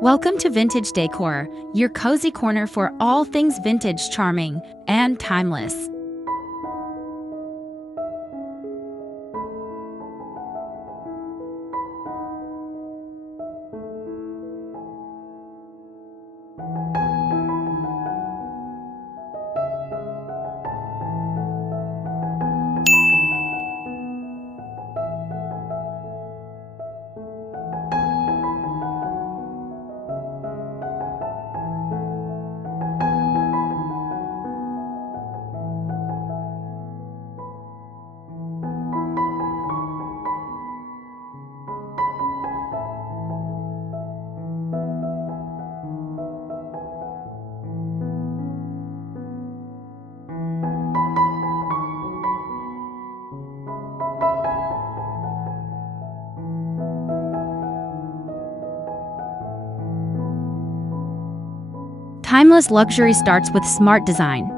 Welcome to Vintage Decor, your cozy corner for all things vintage, charming, and timeless. Timeless luxury starts with smart design.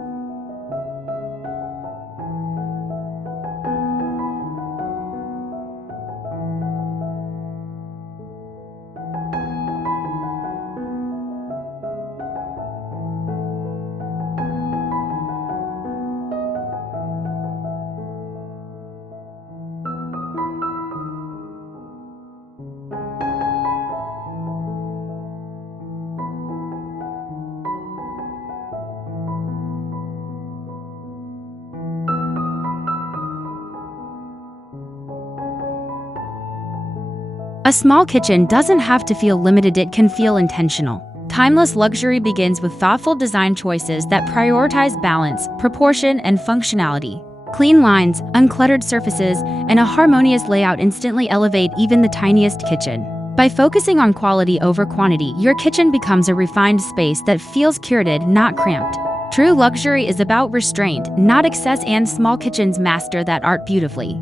A small kitchen doesn't have to feel limited, it can feel intentional. Timeless luxury begins with thoughtful design choices that prioritize balance, proportion, and functionality. Clean lines, uncluttered surfaces, and a harmonious layout instantly elevate even the tiniest kitchen. By focusing on quality over quantity, your kitchen becomes a refined space that feels curated, not cramped. True luxury is about restraint, not excess, and small kitchens master that art beautifully.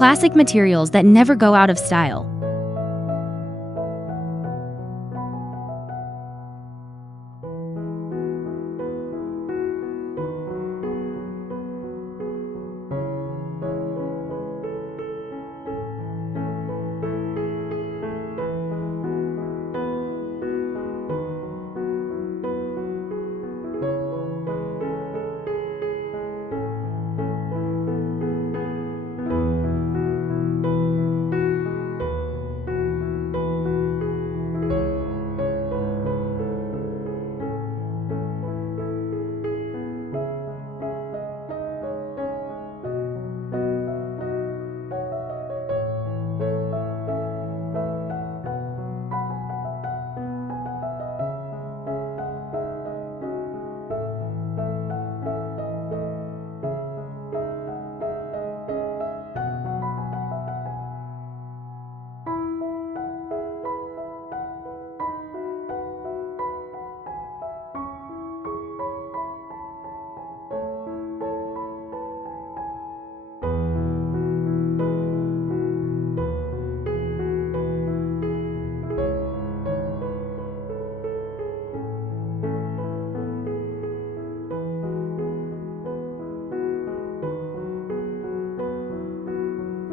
Classic materials that never go out of style.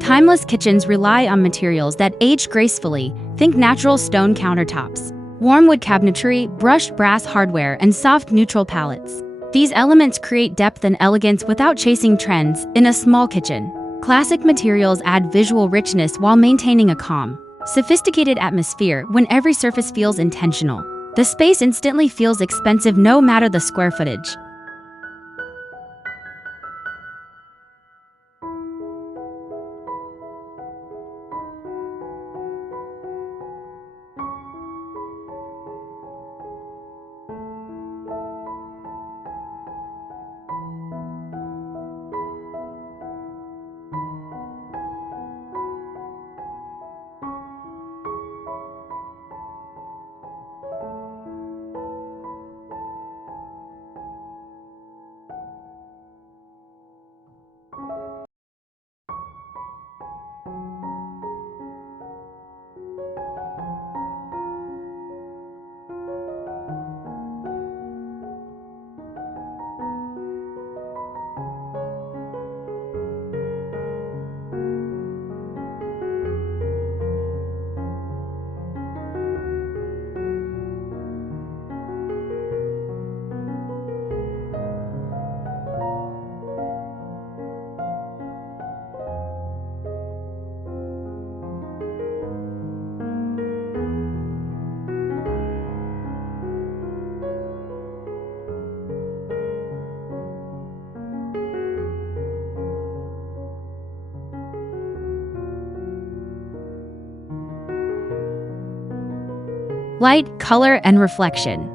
Timeless kitchens rely on materials that age gracefully. Think natural stone countertops. warm wood cabinetry, brushed brass hardware, and soft neutral palettes. These elements create depth and elegance without chasing trends in a small kitchen. Classic materials add visual richness while maintaining a calm, sophisticated atmosphere when every surface feels intentional. The space instantly feels expensive no matter the square footage. Light, color, and reflection.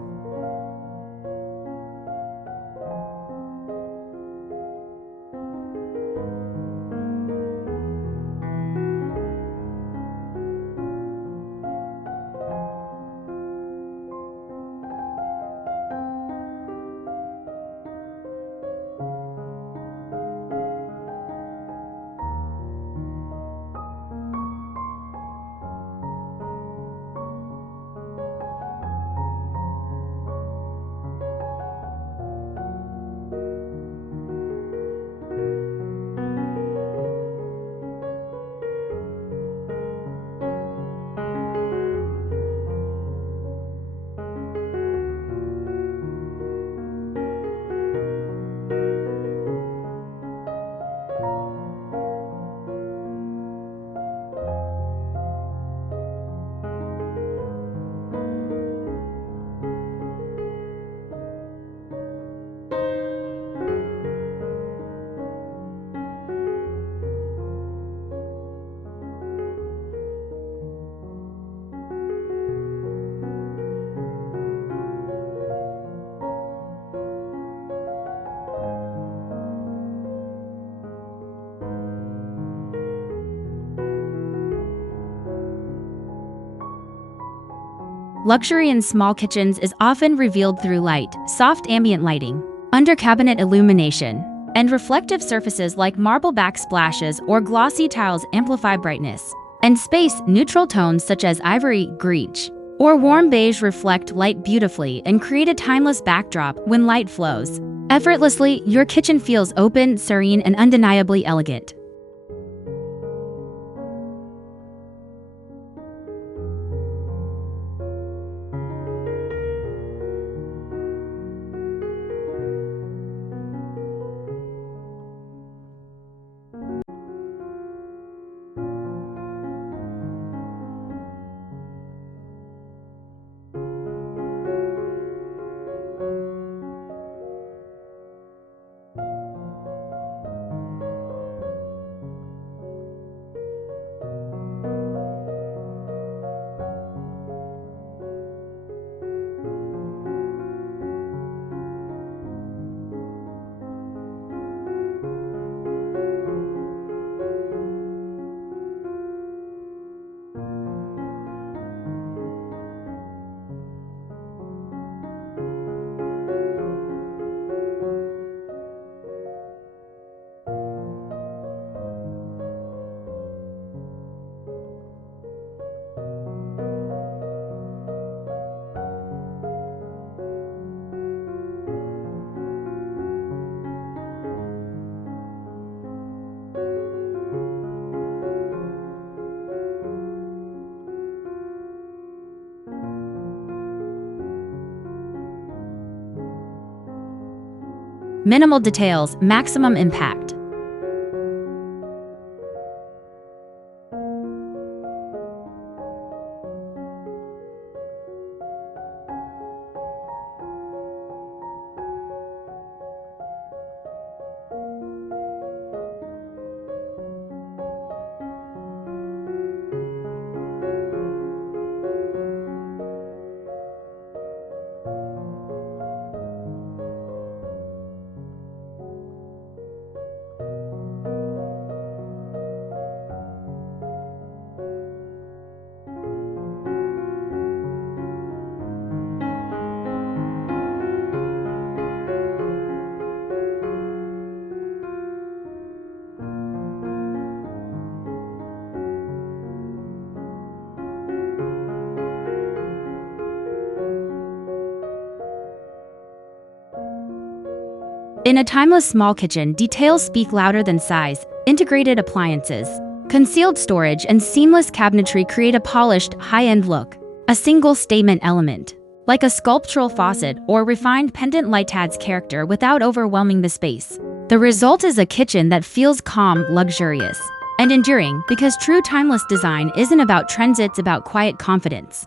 Luxury in small kitchens is often revealed through light, soft ambient lighting, under-cabinet illumination, and reflective surfaces like marble backsplashes or glossy tiles amplify brightness. And space, neutral tones such as ivory, greige, or warm beige reflect light beautifully and create a timeless backdrop when light flows. Effortlessly, your kitchen feels open, serene, and undeniably elegant. Minimal details, maximum impact. In a timeless small kitchen, details speak louder than size. Integrated appliances, concealed storage, and seamless cabinetry create a polished, high-end look. A single statement element, like a sculptural faucet or refined pendant light, adds character without overwhelming the space. The result is a kitchen that feels calm, luxurious, and enduring, because true timeless design isn't about trends, it's about quiet confidence.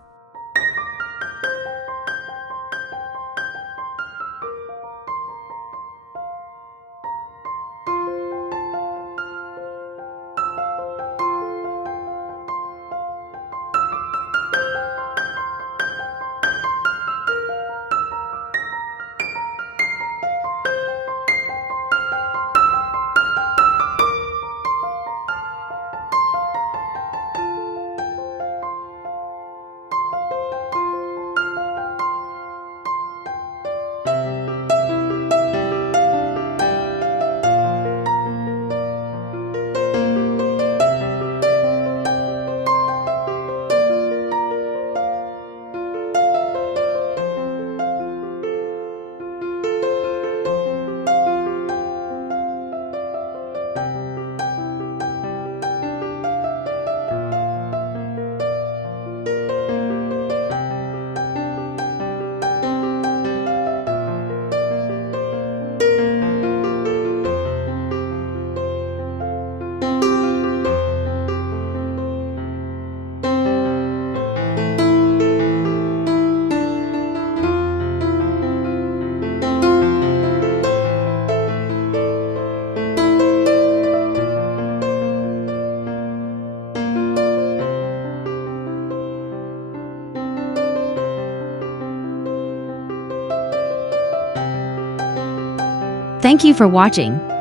Thank you for watching.